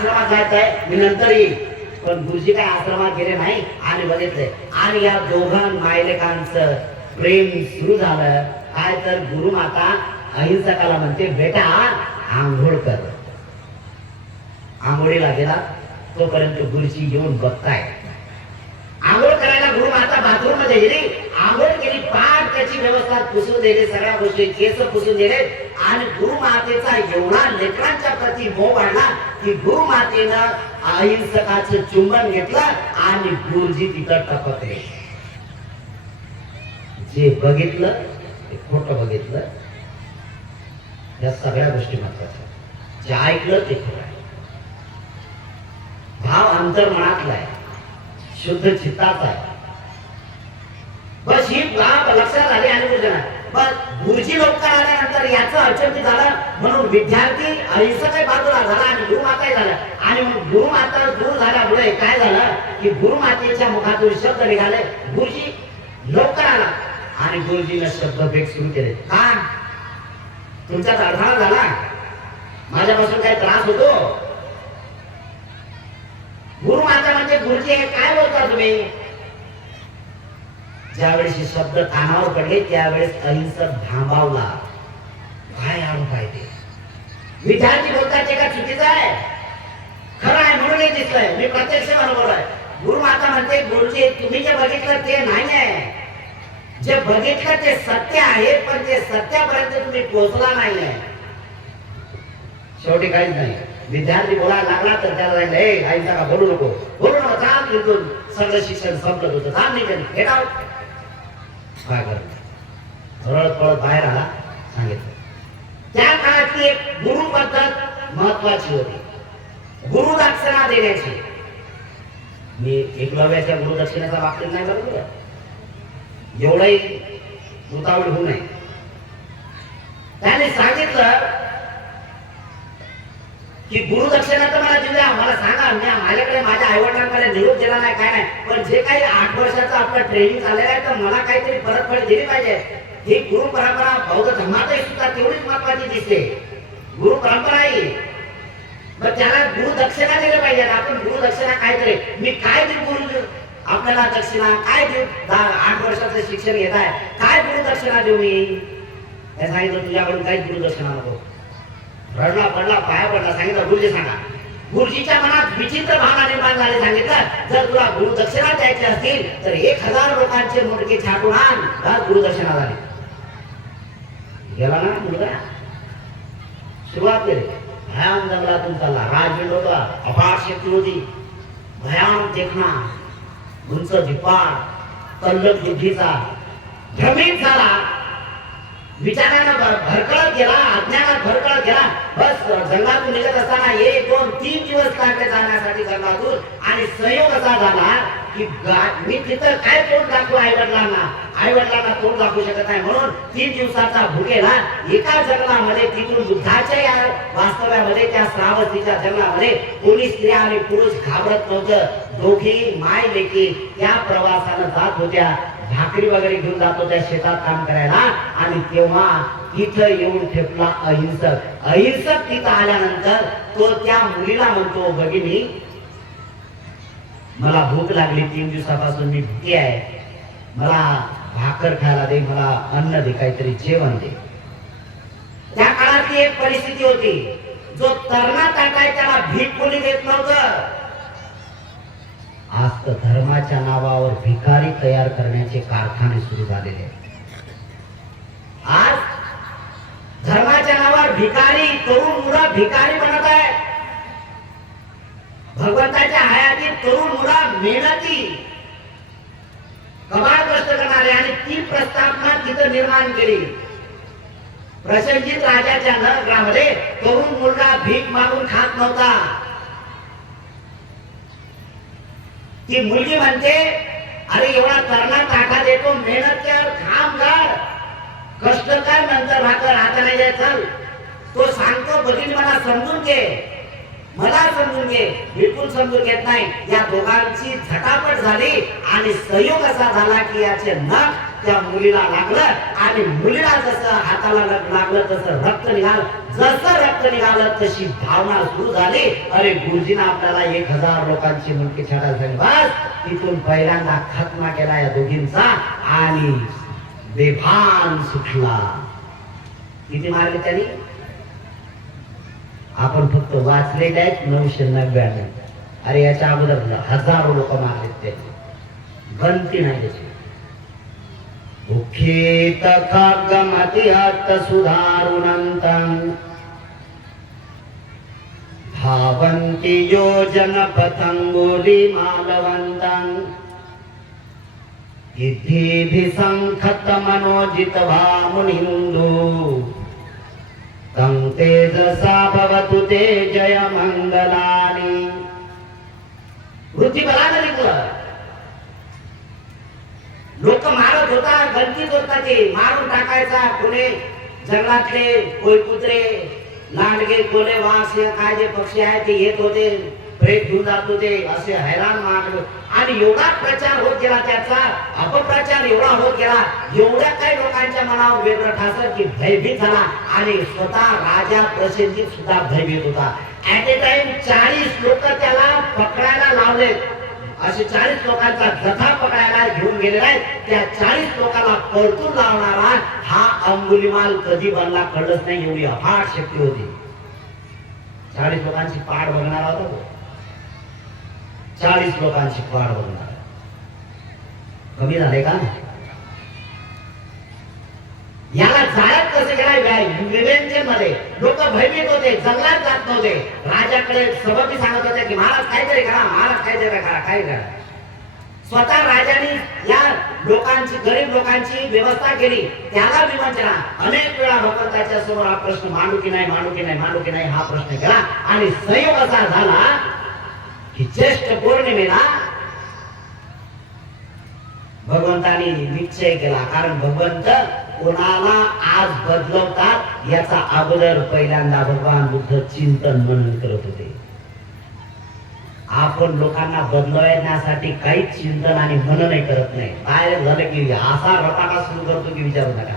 आश्रमात जायचंय, मी नंतर येईल. पण गुरुजी काय आश्रमात गेले नाही आणि बघितलंय. आणि या दोघां मायलेकांचं प्रेम सुरू झालं. काय तर गुरुमाता अहिंसकाला म्हणते, बेटा आंघोळ कर. आंघोळीला गेला तोपर्यंत गुरुजी येऊन बघताय. आंघोळ करायला गुरुमाता बाथरूम मध्ये गेली, आंघोळ केली, पाठ त्याची व्यवस्था पुसून दिली, सगळ्या गोष्टी केस पुसून दिले. आणि गुरुमातेचा एवढा लेकरांच्या प्रती मोह वाढला की गुरुमातेनं अहिंसकाचं चुंबन घेतलं आणि गुरुजी तिथं टपकले. जे बघितलं ते खोटं बघितलं. या सगळ्या गोष्टी महत्वाच्या. जे ऐकलं ते खरं आहे. भाव अंतर्मनातला आहे, शुद्ध चित्ताचा आहे. बस ही बाब लक्षात आली. आणि बस गुरुजी लवकर आल्यानंतर याचं अचंबित झालं. म्हणून विद्यार्थी अहिंसक बाजूला झाला आणि गुरुमाता झाला. आणि मग गुरुमाता दूर झाल्यामुळे काय झालं की गुरुमातेच्या मुखातून शब्द निघाले. गुरुजी लवकर आला आणि गुरुजीने शब्दभेद सुरू केले. का तुमच्यात अडथळा झाला, माझ्यापासून काही त्रास होतो? गुरुमाता म्हणजे गुरुजी काय बोलता तुम्ही? ज्यावेळेस शब्द कानावर पडले त्यावेळेस अहिंसक थांबावला. काय आरोप आहे ते? विद्यार्थी बोलतात ते का चुकीचं आहे? खरं आहे म्हणून हे दिसतंय, मी प्रत्यक्ष बरोबर आहे. गुरुमाता म्हणते, गुरुजी तुम्ही जे बघितलं ते नाही आहे, जे बघितलं ते सत्य आहे, पण ते सत्यापर्यंत तुम्ही पोहोचला नाही आहे. शेवटी काहीच नाही. विद्यार्थी बोलायला लागला तर त्याला सांगितलं, ए आईचा का बोलू नको, बोलू नको, थांब तिथून. सगळं शिक्षण संपलं होतं, थांब नाही गेट आउट. काय करत रळत पळत बाहेर आला. सांगितलं त्या काळातली एक गुरु पद्धत महत्वाची होती, गुरुदक्षिणा देण्याची. मी एकलव्याच्या गुरुदक्षिणेचा बाबतीत नाही बरोबर, एवढंही उतावळ होऊ नये. त्याने सांगितलं की गुरुदक्षिणा तर मला दिल्या, मला सांगा, माझ्याकडे माझ्या आईवडिलांकडे निरोप दिला नाही, काय नाही, पण जे काही 8 वर्षाचं आपलं ट्रेनिंग झालेलं आहे तर मला काहीतरी परतफेड दिली पाहिजे. ही गुरु परंपरा बौद्ध धर्मातही सुद्धा तेवढीच महत्वाची दिसते. गुरु परंपरा आहे, मग त्याला गुरुदक्षिणा दिली पाहिजे. आपण गुरुदक्षिणा काय करे, मी काय देऊ गुरु आपल्याला दक्षिणा, काय देऊ? 8 वर्षाचं शिक्षण घेत आहे, काय गुरुदक्षिणा देऊ मी? हे सांगितलं तुझ्याकडून काही गुरुदक्षिणा नको. रडला पडला, पाया पडला, सांगितलं गुरुजी सांगा. गुरुजीच्या मनात विचित्र भावना निर्माण झाली. सांगितलं जर तुला गुरुदक्षिणा द्यायची असतील तर 1000 लोकांचे मुंडके छाटून आण, बस गुरुदक्षिणा झाली. गेला ना मुलगा, सुरुवात केली. भयान जंगलातून चालला, राजविंड होता, अपार शक्ती होती, भयान देखणा, उंच धिप्पाड, तल्लक बुद्धीचा, भ्रमित झाला, विचारानं भरकळत गेला, अज्ञानात भरकळत गेला. बस जंगलातून निघत असताना 1, 2, 3 दिवस लागले जाण्यासाठी जंगलातून. आणि संयोग असा झाला की मी तिथं काय तोंड दाखवू आईवडिलांना, आईवडिलांना तोंड दाखवू शकत नाही, म्हणून 3 दिवसाचा भुकेला एका जंगलामध्ये, तिथून बुद्धाच्या या वास्तव्यामध्ये, त्या श्रावस्तीच्या जंगलामध्ये कोणी स्त्रिया आणि पुरुष घाबरत नव्हतं. दोघी माय लेकी त्या प्रवासानं जात होत्या, भाकरी वगैरे घेऊन जातो त्या शेतात काम करायला. आणि तेव्हा तिथं येऊन ठेपला अहिंसक. अहिंसक तिथं आल्यानंतर तो त्या मुलीला म्हणतो, भगिनी मला भूक लागली, 3 दिवसापासून मी भुकी आहे, मला भाकर खायला दे, मला अन्न दे, काहीतरी जेवण दे. त्या काळातली एक परिस्थिती होती, जो तरणा टाकाय त्याला भीक कोणी देत नव्हतं. आज तर धर्माच्या नावावर भिकारी तयार करण्याचे कारखाने सुरू झालेले आहेत. आज धर्माच्या नावावर भिकारी, तरुण मुलं भिकारी बनत आहे. भगवंताच्या हयातीत तरुण मुलं मेहनती, कमाल कष्ट करणारे, आणि ती प्रस्थापना तिथं निर्माण केली. प्रसंजित राजाच्या नगरामध्ये तरुण मुलगा भीक मागून खात नव्हता. ती मुलगी म्हणते, अरे एवढा तरणा टाका देतो, मेहनत कर, काम कर, कष्ट कर, नंतर भाकर हाताने दे, चल. तो सांगतो, बघील मला समजून घे, मला समजून समजून घे, बिलकुल समजून घेत नाही. या दोघांची झटापट झाली आणि संयोग असा झाला की याचे नख त्या मुलीला लागलं आणि मुलीला जसं हाताला लागलं तसं रक्त निघालं. जसं रक्त निघालं तशी भावना सुरू झाली. अरे गुरुजींना आपल्याला 1000 लोकांची मुलगी छाडायला सांगितली. बस तिथून पहिल्यांदा खात्मा केला या दोघींचा आणि बेभान सुटला. किती मारले त्यांनी आपण फक्त वाचलेले आहेत 999. अरे याच्या अगोदर हजारो लोक मारलेत त्यांनी, गणती नाही त्याची. दुःखित खागमतिहत सुधारुणन्तं धावन्ति योजनपथं गोलीमालवन्तं इद्धिभिसंखतमनोजितभा मुनिन्दु तं तेजसा भवतु ते जय मंगलानि. वृत्ती बलानं निघलं. लोक मारत होता, गणतीत होता, ते मारून टाकायचा. कोणी जंगलातले कोयकुत्रे, लांडगे, कोले, वाघ, काय जे पक्षी आहेत ते येत होते, प्रेत घेऊन जात होते. असे हैराण मारले आणि एवढा प्रचार होत गेला, त्याचा अपप्रचार एवढा होत गेला, एवढ्या काही लोकांच्या मनावर वेगळं ठासर की भयभीत झाला आणि स्वतः राजा प्रसेनजीत सुद्धा भयभीत होता. ऍट ए टाइम 40 लोक त्याला पकडायला लावले. असे 40 लोकांचा जथा पकडायला घेऊन गेलेला आहे. त्या 40 लोकांना परतून लावणारा हा अंगुलीमाल कधी बनला कळलंच नाही. एवढी अफाट शक्ती होती. 40 लोकांची पाठ बघणार होता तो. 40 लोकांची पाठ बघणार. कमी झाले का? याला जाळ्यात कसं गेलाय विवेंचन मध्ये. लोक भयभीत होते, जंगलात जात नव्हते. राजाकडे सबबी सांगत होते की महाराज काहीतरी करा, महाराज काहीतरी करा, काय करा. स्वतः राजाने या लोकांची, गरीब लोकांची व्यवस्था केली. त्याला विवंचना अनेक वेळा भगवंताच्या समोर हा प्रश्न मांडू की नाही, मांडू की नाही, मांडू की नाही हा प्रश्न केला आणि संयोग असा झाला की ज्येष्ठ पौर्णिमेला भगवंताने निश्चय केला. कारण भगवंत कोणाला आज बदलवतात याचा अगोदर पहिल्यांदा भगवान बुद्ध चिंतन मनन करत होते. आपण लोकांना बदलवण्यासाठी काहीच चिंतन आणि मननही करत नाही. काय झालं की असा रटाटा सुरू करतो की विचारू नका.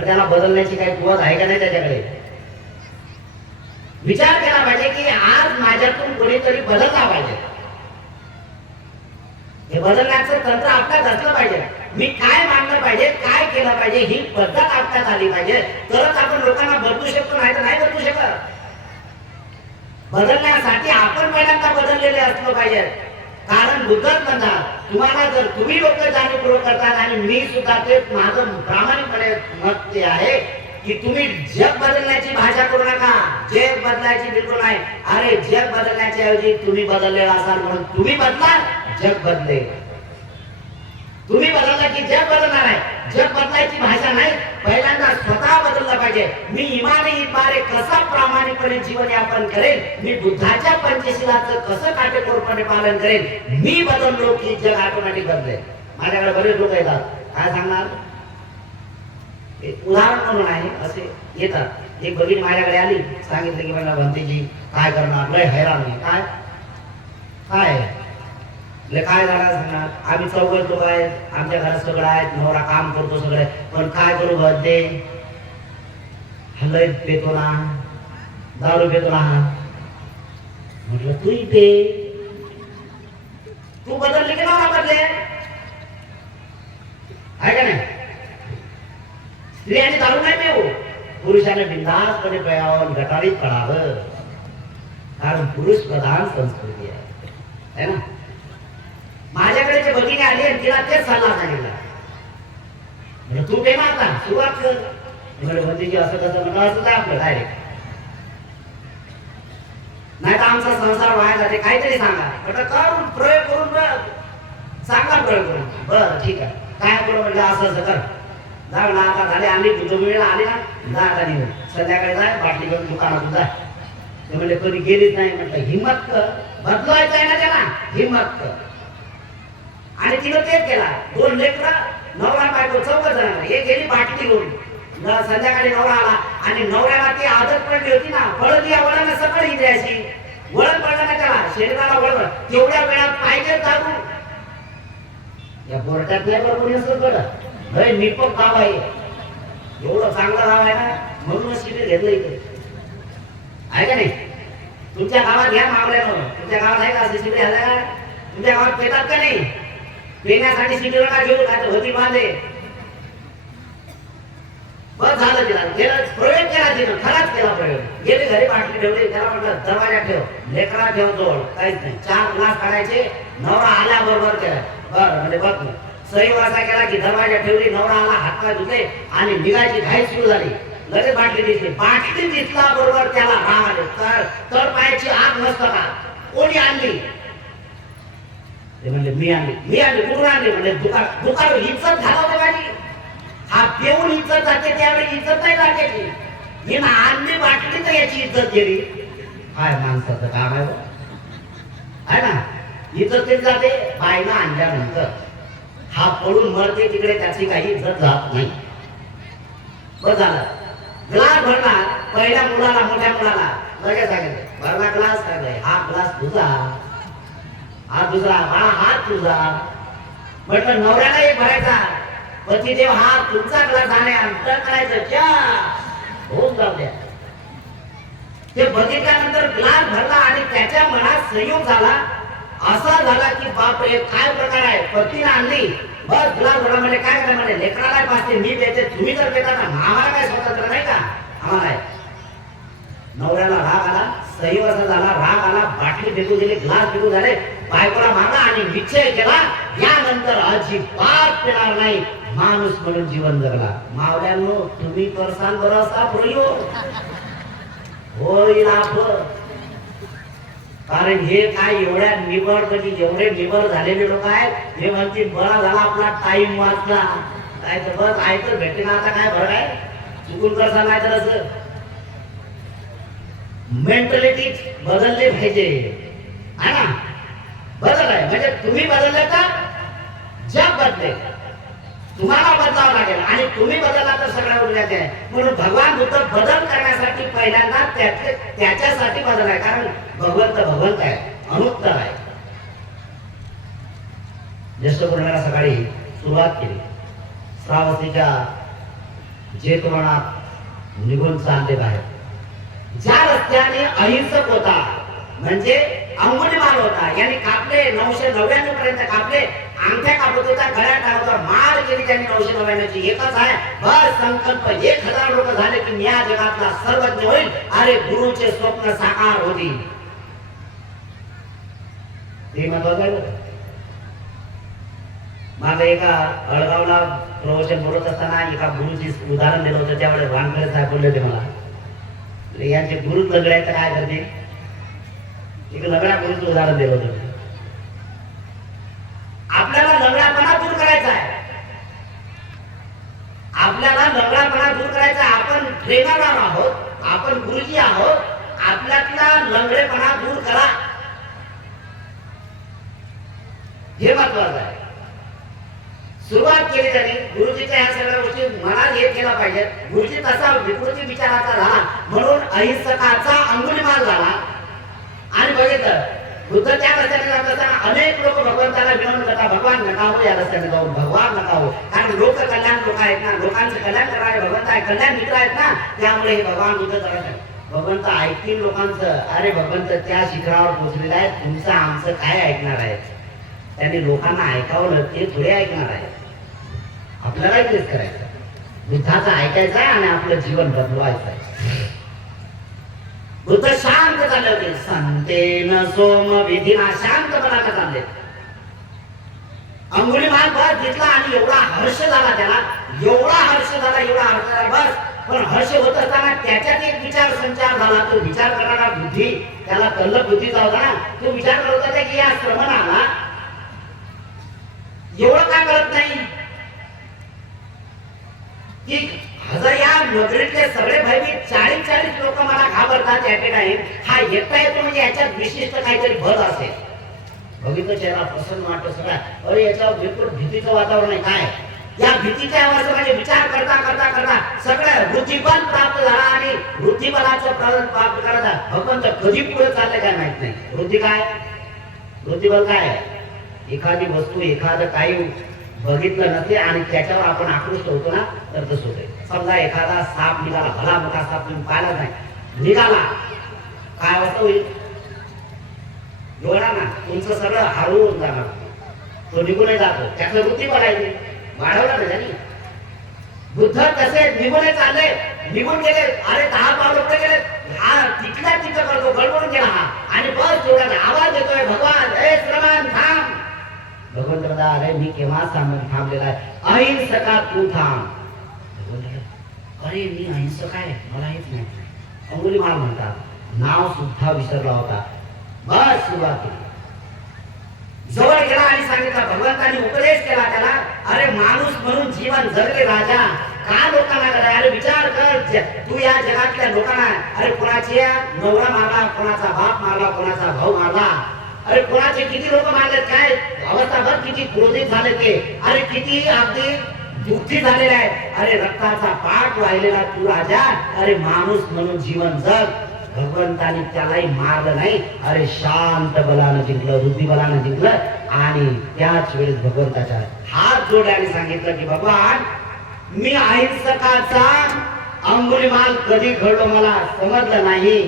त्याला बदलण्याची काही कुवत आहे का नाही त्याच्याकडे? विचार केला पाहिजे की आज माझ्यातून कोणीतरी बदलला पाहिजे. हे बदलण्याचं तंत्र आपल्यात असलं पाहिजे. मी काय मानलं पाहिजे, काय केलं पाहिजे ही पद्धत आपल्यात आली पाहिजे. तरच आपण लोकांना बदलू शकतो, नाही तर नाही बदलू शकत. बदलण्यासाठी आपण पहिल्यांदा बदललेले असलो पाहिजे. कारण बुद्धच म्हणतात तुम्हाला जर तुम्ही लोक जाणीवपूर्वक करतात आणि मी सुद्धा ते माझं प्रामाणिकपणे मत ते आहे की तुम्ही जग बदलण्याची भाषा करू नका. जग बदलायची बिलकुल नाही. अरे जग बदलण्याच्या ऐवजी तुम्ही बदललेला असाल म्हणून तुम्ही बदला, जग बदले. तुम्ही बदलला की जग बदलणार आहे. जग बदलायची भाषा नाही, पहिल्यांदा स्वतः बदललं पाहिजे. मी इमाने इतबारे कसा प्रामाणिकपणे जीवन यापन करेल, मी बुद्धाच्या पंचशिलाचं कसं काटेकोरपणे पालन करेल, मी बदललो की जग ऑटोमॅटिक बदलेल. माझ्याकडे बरेच लोक येतात, काय सांगणार? उदाहरण म्हणून आहे, असे येतात. एक भगिनी माझ्याकडे आली, सांगितलं की मला भंतेजी काय करणार, लय हैराण आहे. काय काय काय झालं सांगणार? आम्ही 4 लोक आहेत, आमच्या घरात सगळं आहेत, नवरा काम करतो सगळे, पण काय करू भंते? हलय पेतो ना, दारू पेतो ना. म्हटलं तू पे, तू बदलली की नवरा बदले? आहे का नाही? स्त्रियांनी दारू नाही पेऊ, पुरुषाने बिंदासपणे प्यावं, गटारीत पडावं. कारण पुरुष प्रधान संस्कृती आहे ना. माझ्याकडे जे भगिनी आली आणि तिला तेच सल्ला सांगितला, म्हणजे तू ते मागता सुरुवात कर. भंतीजी असं कसं म्हणलं, असं आपलं डायरेक्ट, नाही तर आमचा संसार वाया जाते. काहीतरी सांगा. म्हटलं करून प्रयोग करून बघ, चांगला प्रयोग करून. बरं ठीक आहे, काय करू? म्हटलं असं असं कर. जाऊ ना, आता झाले आली बुद्धमिळेला आली ना, जा आता निघून संध्याकाळी जाय, बाटली घेऊन दुकानातून जाय. ते म्हणजे कधी गेलीच नाही. म्हटलं हिम्मत कर, बदलायचं आहे ना त्याला, हिम्मत कर. आणि तिनं तेच केला. 2 लेकरं, नवरा बायको 4 जण. एक गेली बाटली घेऊन, संध्याकाळी नवरा आला आणि नवऱ्याला ती आदत पडली होती ना, पळत या वडाला सकाळी द्यायची. वळण पडलं नाही त्याला, शरीराला वळण तेवढ्या वेळात पाहिजे दारू. या बोरट्यात नाही बरोबर नसत बरं, निपक गाव आहे, एवढं चांगलं गाव आहे ना, म्हणूनच शिबिर घेतलं इथे, आहे का नाही? तुमच्या गावात घ्या मावळ्यानं, तुमच्या गावात आहे का असे शिबिर घ्यायला का? तुमच्या गावात पेतात का नाही? पेण्यासाठी शिबिर नका घेऊ, काय होती बांधे. बस झालं, तिला प्रयोग केला, तिनं खराच केला प्रयोग. गेले घरी बाटली ठेवली, त्याला म्हटलं दरवाजा ठेव, लेकरा ठेव जवळ, काहीच नाही. 4 ग्लास काढायचे, नवरा आल्याबरोबर केला. बरं म्हणजे बघ, सही वासा केला की दरवाजा ठेवली, नवरा आला, हात पाय धुतले आणि निघायची घाई सुरू झाली. लगेच बाटली दिसली, बाटली दिसला बरोबर त्याला राग आले. तर पायाची आग नसतं का, कोणी आणली? ते म्हणजे मी आणली कुठून आणली? म्हणजे दुकान इज्जत घालवते माझी. हा पिऊन इज्जत जाते, त्यावेळी इज्जत नाही जाते. ही ना आणली बाटली तर याची इज्जत गेली. काय माणसाचं काम आहे ना, इज्जत जाते. बायला आणल्यानंतर हा पळून मरते तिकडे, त्याची काही इज्जत जात नाही. बस झालं, ग्लास भरला, पहिल्या मुलाला, मोठ्या मुलाला लगेच सांगितलं भरला ग्लास, काय हा ग्लास तुझा, हा दुसरा, हा तुझा. म्हटलं नवऱ्याला एक भरायचा, पतिदेव हा तुमचा ग्लास आणि अंतर करायचं, होऊन जाऊ द्या. ते बघितल्यानंतर ग्लास भरला आणि त्याच्या मनात संयोग झाला, असा झाला की बापरे काय प्रकार आहे. पतीने आणली, बस ग्लास भरला, म्हणजे काय करा म्हणजे लेकराला पाचते, मी देते, तुम्ही तर देता ना, आम्हाला काय स्वतंत्र नाही का? आम्हाला आहे. नवऱ्याला राग आला, सही असा झाला, राग आला, बाटली फेकून दिली, ग्लास फेकून झाले, बायकोला मारला आणि निश्चय केला यानंतर अजिबात पिणार नाही, माणूस म्हणून जीवन जगला. मावल्यांनो तुम्ही करसाल बरं असा प्रयोग होईल आपण. कारण हे काय एवढ्या निबळ, कधी एवढे निबळ झालेले लोक आहेत, हे म्हणतील बरा झाला आपला टाइम वाचला, काय तर बस ऐकत भेटते ना, आता काय बरं आहे, चुकून करसाल नाही तर असं. मेंटॅलिटी बदलली पाहिजे, है ना? बदल आहे म्हणजे तुम्ही बदलले तर जग बदलेल, तुम्हाला बदलावं लागेल आणि तुम्ही बदलला तर सगळ्या उरल्यात आहे. म्हणून भगवान बुद्ध बदल करण्यासाठी पहिल्यांदा त्याच्यासाठी बदल आहे, कारण भगवंत आहे, अनुत्तर आहे. ज्येष्ठ पौर्णिमेला सकाळी सुरुवात केली, श्रावस्तीच्या जेतवनात निघून चालले बाहेर. ज्या रस्त्याने अहिंसक होता म्हणजे अंगुलीमाल होता, यांनी कापले 999 पर्यंत कापले, अंगठ्या कापत होता, गळ्यात टाकत मार केली त्यांनी 999 एकच आहे बस संकल्प. 1000 लोक झाले की या जगातला सर्वज्ञ होईल. अरे गुरुचे स्वप्न साकार होतील, ते महत्वाचं आहे. माझं एका अळगावला प्रवचन बोलत असताना एका गुरुची उदाहरण दिलं होतं, त्यावेळेस वानखडे साहेब बोलले होते मला, यांचे गुरु लंगड्या तर काय करते, एक लंगड्या गुरुचं उदाहरण दिलं होतं. आपल्याला लंगडापणा दूर करायचा आहे, आपल्याला लंगडापणा दूर करायचा आहे. आपण ट्रेनर आहोत, आपण गुरुजी आहोत, आपल्यातला लंगडेपणा दूर करा, हे महत्वाचं आहे. सुरुवात केली त्यांनी गुरुजीच्या ह्या सगळ्या गोष्टी मनात हे केला पाहिजे. गुरुजी तसा विकृती विचाराचा झाला म्हणून अहिंसकाचा अंगुलीमाल झाला. आणि बघितलं बुद्ध त्या रस्त्याने जात असताना अनेक लोक भगवंताला विनवणी करतात, भगवान नका हो या रस्त्याने जाऊन, भगवान नका हो, कारण लोक कल्याण लोक आहेत ना, लोकांचं कल्याण करणारे भगवंत आहे, कल्याण मित्र आहेत ना, त्यामुळे हे भगवान बुद्ध करत आहे. भगवंत ऐकतील लोकांचं, अरे भगवंत त्या शिखरावर पोहोचलेला आहे, तुमचं आमचं काय ऐकणार आहे? त्यांनी लोकांना ऐकावलं, ते थोडे ऐकणार आहे. आपल्याला तेच करायचं, बुद्धाचं ऐकायचं आहे आणि आपलं जीवन बदलवायचं आहे. बुद्ध शांत चालले होते, संतेन सोम विधीना शांतपणाने चालले. अंगुलीमाल बस दिसला आणि एवढा हर्ष झाला त्याला, एवढा हर्ष झाला बस. पण हर्ष होत असताना त्याच्यात एक विचार संचार झाला. तो विचार करणारा बुद्धी, त्याला तल्लक बुद्धीचा होता ना, तो विचार करत होता की या श्रमणाला एवढं का कळत नाही की या नगरीतले सगळे भयभीत 40 लोक मला घाबरतात ऍट ए टाइम, हा एकटा येतो म्हणजे याच्यात विशिष्ट काहीतरी भर असेल. बघितलं चेहरा प्रसन्न वाटत सगळ्या, अरे याच्यावर बिलकुल भीतीचं वातावरण आहे. काय या भीतीच्या म्हणजे विचार करता करता करता सगळं बुद्धिबल प्राप्त झाला आणि बुद्धिबलाचं प्राप्त करता भगवंत कधी पुढे चालले काय माहित नाही. बुद्धी काय, बुद्धिबल काय, एखादी वस्तू एखादं काही बघितलं नसते आणि त्याच्यावर आपण आकृष्ट होतो ना तर तसं होते. समजा एखादा साप निघाला, भला मोठा साप तुम्ही पाहिला नाही, निघाला, काय अवस्था होईल? एवढा ना तुमचं सगळं हरवून जाणार, तो निघून जातो. त्याचं वृत्ती बघायची वाढवला ना त्यांनी. बुद्ध तसे निघून चालले, निघून गेले, अरे 10 पावलं पुढे गेले, हा तिथल्या तिथं करतो, गडबडून गेला हा आणि बस थोडा आवाज येतोय, भगवान ए श्रवण थांब. भगवंत म्हणता, अरे मी केव्हा थांबलेला आहे, अहिंसका तू थांब. अरे मी अहिंसक आहे, मला हेच नाही. अंगुलीमाल म्हणतात, नाव सुद्धा विसरला होता. बस सुरुवात केली, जवळ गेला आणि सांगितलं, भगवंतांनी उपदेश केला त्याला, अरे माणूस म्हणून जीवन जगले राजा, का लोकांना कराय? अरे विचार कर, तू या जगातल्या लोकांना, अरे कोणाची नवरा मारला, कोणाचा बाप मारला, कोणाचा भाऊ मारला, अरे कोणाचे किती लोक मारले, काय अवस्था बघ, किती क्रोधित झाले ते, अरे किती अगदी दुःखी झालेला आहे, अरे रक्ताचा पाठ वाहिलेला तू राजा, अरे माणूस म्हणून जीवन जग. भगवंतानी त्यालाही मारलं नाही, अरे शांत बलानं जिंकलं, बुद्धिबलानं जिंकलं. आणि त्याच वेळेस भगवंताच्या हात जोडल्याने सांगितलं की भगवान, मी अहिंसकाचा अंगुलीमाल कधी घडलो मला समजलं नाही,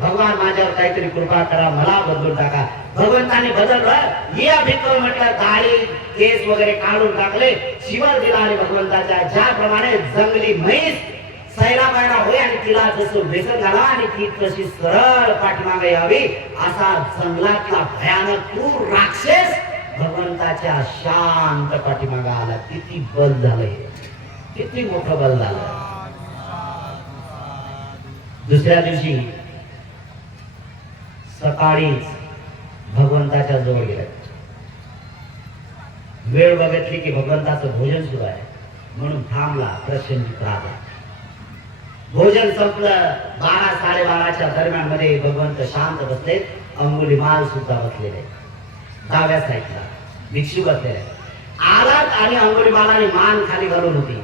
भगवान माझ्यावर काहीतरी कृपा करा, मला बदलून टाका. भगवंताने बदललं, ये भिक्खू म्हटलं, दाढी केस वगैरे काढून टाकले, शिवर दिला आणि भगवंताच्या ज्याप्रमाणे जंगली म्हैस सैरा बायरा होय आणि तिला जसं व्यसन झाला आणि ती तशी सरळ पाठीमागे यावी, असा जंगलातला भयानक क्रूर राक्षस भगवंताच्या शांत पाठीमागे आला. किती बल झालंय, किती मोठं बल झालं. दुसऱ्या दिवशी सकाळीच भगवंताच्या जवळ गेले. वेळ बघितली की भगवंताचं भोजन सुरू आहे म्हणून थांबला. प्रसन्नित राहिला. भोजन संपलं. 12-12:30च्या दरम्यान मध्ये भगवंत शांत बसले. अंगुलीमाल सुद्धा बसलेले, डाव्या साईडला भिक्षू बसलेले. आलात आणि अंगुलीमालाने मान खाली घालून होती,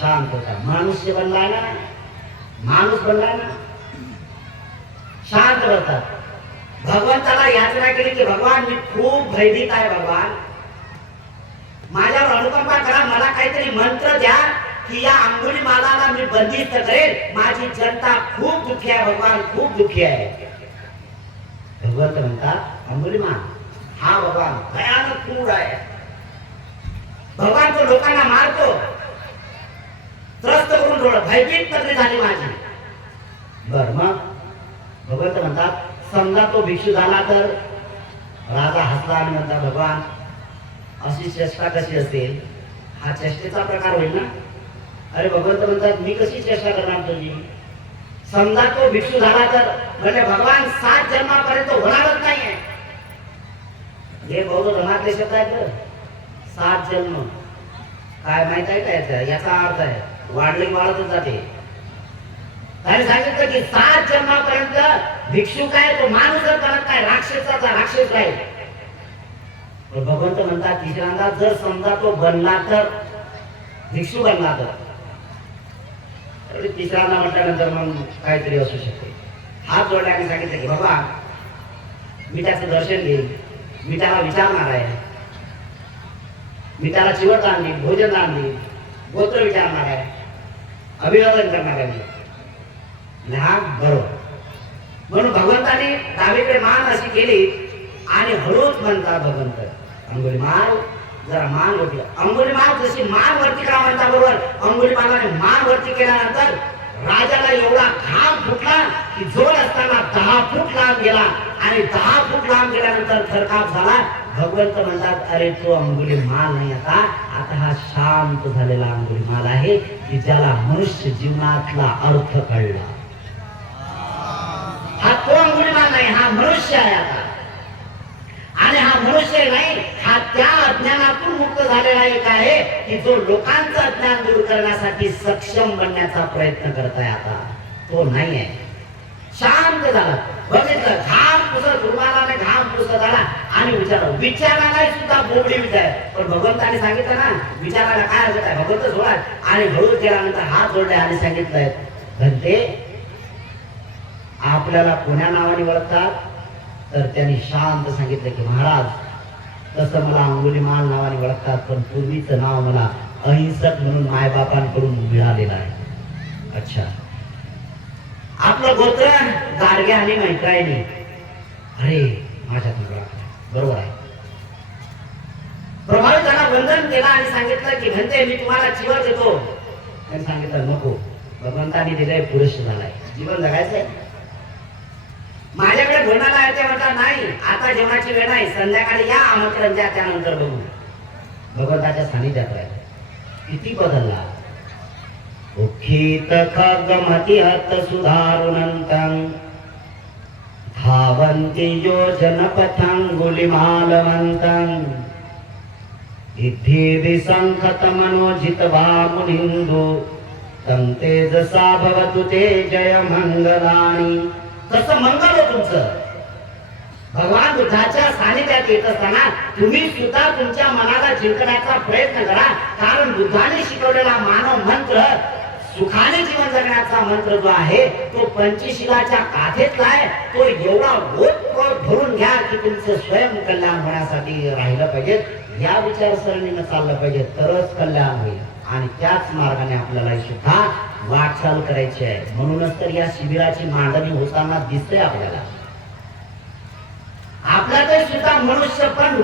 शांत होता. मनुष्य बनलाय ना, माणूस बनलाय ना, शांत बसतात. भगवंताला याचना केली की भगवान मी खूप भयभीत आहे, भगवान माझ्यावर अनुकंपा करा, मला काहीतरी मंत्र द्या की या अंगुलीमालाला मी बंदिस्त करेल, माझी जनता खूप दुःखी आहे, भगवान खूप दुःखी आहे. भगवंत म्हणतात, अंगुलीमाल हा भगवान भयानक क्रूर आहे, भगवान तो लोकांना मारतो, त्रस्त करून डोळा, भयभीत पत्नी झाली माझी. बर मग भगवंत म्हणतात, समजा तो भिक्षू झाला तर? राजा हसला आणि म्हणता, भगवान अशी चेष्टा कशी असेल, हा चेष्टेचा प्रकार होईल ना. अरे भगवंत म्हणतात, मी कशी चेष्टा करणार तुझी? समजा तो भिक्षू झाला तर? म्हणजे भगवान 7 जन्मापर्यंत होणारच नाहीये. हे बौद्ध धर्मातले शब्द आहेत. 7 जन्म काय माहित आहे का? याचा अर्थ आहे वाढली वाढतच जाते. त्याने सांगितलं की 7 जन्मापर्यंत भिक्षू काय, तो माणूसच बनत नाही, राक्षसाचा राक्षस राहील. भगवंत म्हणतात, तिसऱ्यांदा जर समजा तो बनला तर, भिक्षू बनला तर? तिसऱ्यांदा म्हटल्यानंतर मग काहीतरी असू शकते. हात जोडल्याने सांगितलं की बाबा मी त्याचं दर्शन घेईन, मी त्याला विचारणार आहे, मी त्याला चिवट आणली, भोजन आणली, गोत्र विचारणार आहे, अभिवादन करणार आहे. हा बरोबर. म्हणून भगवंताने डावीकडे मान अशी केली आणि हळूच म्हणतात भगवंत, अंगुलीमाल जरा मान वरती. अंगुलीमाल जशी मान वरती करा म्हणता बरोबर, अंगुलीमालाने मान वरती केल्यानंतर राजाला एवढा घाम फुटला की जोर असताना 10 फूट लांब गेला आणि 10 फूट लांब गेल्यानंतर थरकाप झाला. भगवंत म्हणतात, अरे तो अंगुलीमाल नाही, आता हा शांत झालेला अंगुलीमाल आहे की ज्याला मनुष्य जीवनातला अर्थ कळला. हा तो अंगुलीमाल नाही, हा मनुष्य आहे आता. आणि हा मनुष्य नाही, हा त्या अज्ञानातून मुक्त झालेला एक आहे की जो लोकांचं अज्ञान दूर करण्यासाठी सक्षम बनण्याचा प्रयत्न करताय. आता तो नाही आहे. शांत झाला, बघितलं, घाम पुसत, रुमालाने घाम पुसत आला आणि विचारलं, विचाराला सुद्धा बोबडी विचार. पण भगवंताने सांगितलं ना, विचारायला काय हरकत आहे, भगवंत सोडा. आणि हळूच गेल्यानंतर हात जोडले आणि सांगितलंय, घंटे आपल्याला कोण्या नावाने ओळखतात? तर त्यांनी शांत सांगितलं की महाराज, तसं मला अंगुलीमाल नावाने ओळखतात, पण पूर्वीचं नाव मला अहिंसक म्हणून मायबापांकडून मिळालेलं आहे. अच्छा, आपलं गोत्र गाडगे आणि मैत्रायनी. अरे माझ्या बरोबर आहे. प्रभावी त्यांना वंदन केलं आणि सांगितलं की घंटे मी तुम्हाला जीवन देतो. त्यांनी सांगितलं नको, भगवंतांनी दिलंय पुरुष झालाय, जीवन जगायचंय. माझ्याकडे भोजनाला यायचं म्हटलं नाही, आता जेवणाची वेळ नाही, संध्याकाळी या, आमंत्रण द्या, त्यानंतर बघू. भगवंताच्या सानिध्यात राहील. किती बदलला. उखित खगमति हत सुधारुनंतं धावन्ति योजन पथंगुलिमालवन्तं इद्धि विसंखत मनोजितवा मुनिन्दो तं तेजसा भवतु ते जय मंगलानि. कसं मंगल हो तुमचं. भगवान बुद्धाच्या सानिध्यात येत असताना तुम्ही सुद्धा तुमच्या मनाला जिंकण्याचा प्रयत्न करा. कारण बुद्धाने शिकवलेला मानव मंत्र, सुखाने जीवन जगण्याचा मंत्र जो आहे, तो पंचशीलाच्या काथेतला आहे. तो एवढा ओतप्रोत भरून घ्या की तुमचं स्वयं कल्याण होण्यासाठी राहिलं पाहिजे. या विचारसरणीनं चाललं पाहिजे, तरच कल्याण होईल. आणि त्याच मार्गाने आपल्याला सुद्धा वाटचाल करायची आहे. म्हणूनच तर या शिबिराची मांडणी होताना दिसते आपल्याला. आपल्याकडे सुद्धा मनुष्य पण